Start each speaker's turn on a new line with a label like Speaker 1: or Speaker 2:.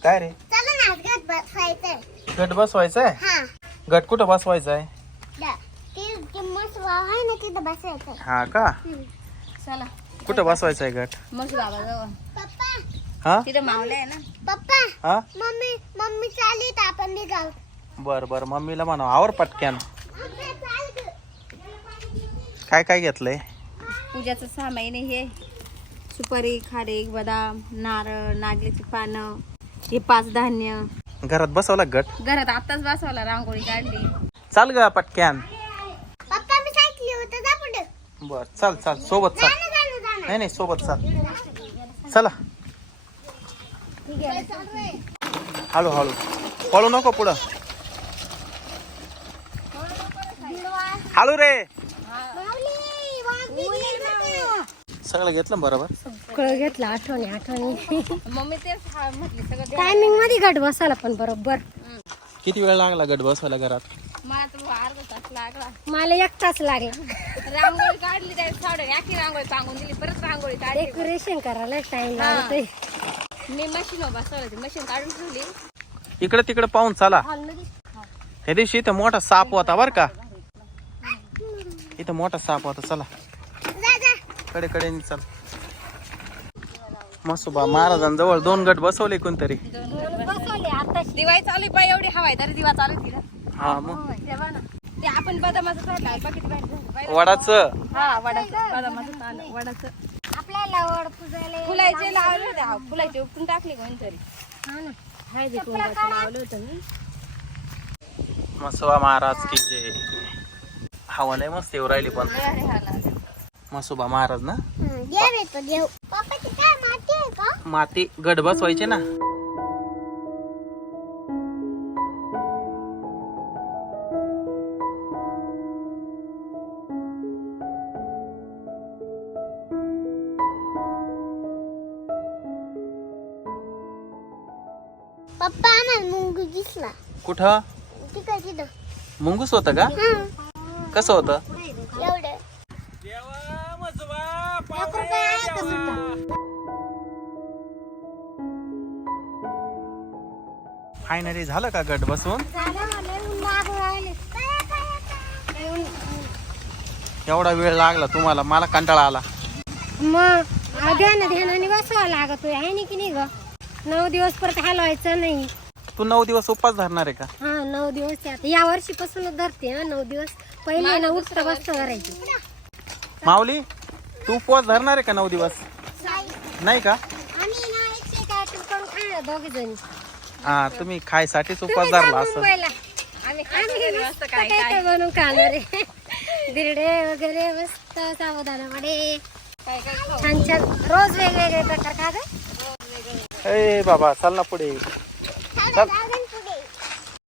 Speaker 1: काय रे?
Speaker 2: चला ना गट बसवायचंय.
Speaker 1: गट बसवायचाय?
Speaker 2: हा.
Speaker 1: गट कुठं बसवायचा आहे?
Speaker 2: ती मस्त वाव आहे ना तिथं बसवायचंय.
Speaker 1: हा का?
Speaker 3: चला
Speaker 1: कुठं बसवायचा आहे गट?
Speaker 3: मग बाबा जवळ
Speaker 2: पप्पा
Speaker 1: हा
Speaker 3: तिथे मावले आहे ना.
Speaker 2: पप्पा
Speaker 1: हा
Speaker 2: मम्मी चालली तर आपण निघाव.
Speaker 1: बर बर मम्मीला म्हणा आवर पटक्यान.
Speaker 2: आपल्या चाल ग.
Speaker 1: काय काय घेतलंय?
Speaker 3: पूजाचं सामान हे सुपारी, खारीक, बदाम, नारळ, नागलीची पानं, हे 5 धान्य.
Speaker 1: घरात बसवला गट?
Speaker 3: घरात आताच बसवला, रांगोळी काढली.
Speaker 1: चाल ग पटक्यान.
Speaker 2: पप्पा मी सायकली होतं जा पुढे.
Speaker 1: बर चाल चाल सोबत चाल. नाही नाही सोबत चाल. चला हळू हळू पळू नको पुढं. हळू रे. सगळं घेतलं बरोबर?
Speaker 4: सगळं घेतलं. आठवणी
Speaker 3: मम्मी तेच म्हटली सगळं.
Speaker 4: टायमिंग मध्ये गट बसायला पण बरोबर.
Speaker 1: किती वेळ लागला गट बसवायला घरात?
Speaker 3: मला तर अर्धा तास लागला.
Speaker 4: मला 1 तास लागला.
Speaker 3: रांगोळी काढली त्या सावड्याने, आखी रांगोळी पांगून दिली, परत रांगोळी काढली.
Speaker 4: डेकोरेशन करायला टाइम लागतोय.
Speaker 3: मी मशीन बसवलं, ती मशीन काढून ठेवली.
Speaker 1: इकडे तिकडे पाहून चला. त्या दिवशी इथं मोठा साप होता बर का? इथं मोठा साप होता. चला कडे कडे चल. मसोबा महाराजांजवळ 2 गट बसवले कोणतरी.
Speaker 4: बसवले आता.
Speaker 3: दिवाळी चालू पाय एवढी हवाय तरी दिवा चालू तिला.
Speaker 1: हा मग
Speaker 3: तेव्हा ना ते आपण बदामाचं झाड बघित बाहेर.
Speaker 1: वडाचं.
Speaker 3: हा वडाचं, बदामाचं झाड, वडाचं.
Speaker 4: आपल्याला वड पुजायला
Speaker 3: फुलाचे लावले होते. हा फुलाचे उपटून टाकले कोणतरी.
Speaker 4: हा ना. हळदी कुंकवाचं लावलं होतं मी.
Speaker 1: मसोबा महाराज की जय. हवा लय मस्त येऊ राहिली पण.
Speaker 3: अरे हा ना.
Speaker 1: मसोबा महाराज ना.
Speaker 2: देव येतो देव. पप्पा ती काय माती आहे का?
Speaker 1: माती गट बसवायचे ना.
Speaker 2: पप्पा आम्हाला मुंगू दिसला.
Speaker 1: कुठं?
Speaker 2: तिथं
Speaker 1: मुंगूस होतं का? कसं होतं?
Speaker 2: एवढं.
Speaker 1: फायनली झालं का गट बसवून? एवढा वेळ लागला तुम्हाला? मला कंटाळा आला.
Speaker 4: मग ध्यानाने बसवावं लागतोय आहे ना की नाही ग? 9 दिवस परत हलवायचं नाही.
Speaker 1: तू 9 दिवस उपवास धरणार आहे का?
Speaker 4: हा 9 दिवस. आता या वर्षीपासूनच धरते. हा 9 दिवस. पहिले ना उठता बसता करायची.
Speaker 1: माऊली तू उपवास धरणार आहे का 9 दिवस? नाही का?
Speaker 4: आम्ही ना 108 करून खाणार दोघे जणी.
Speaker 1: हा तुम्ही खायसाठीच उपवास धरला असं.
Speaker 3: आम्ही
Speaker 4: आम्ही
Speaker 3: मस्त
Speaker 4: काय काय बनवून खाणार आहे. बिरडे वगैरे मस्त साबुदाणा वडे
Speaker 3: काय काय खाऊ.
Speaker 4: छान छान रोज वेगवेगळे प्रकार. का ग?
Speaker 1: ए बाबा चल ना पुढे. चल.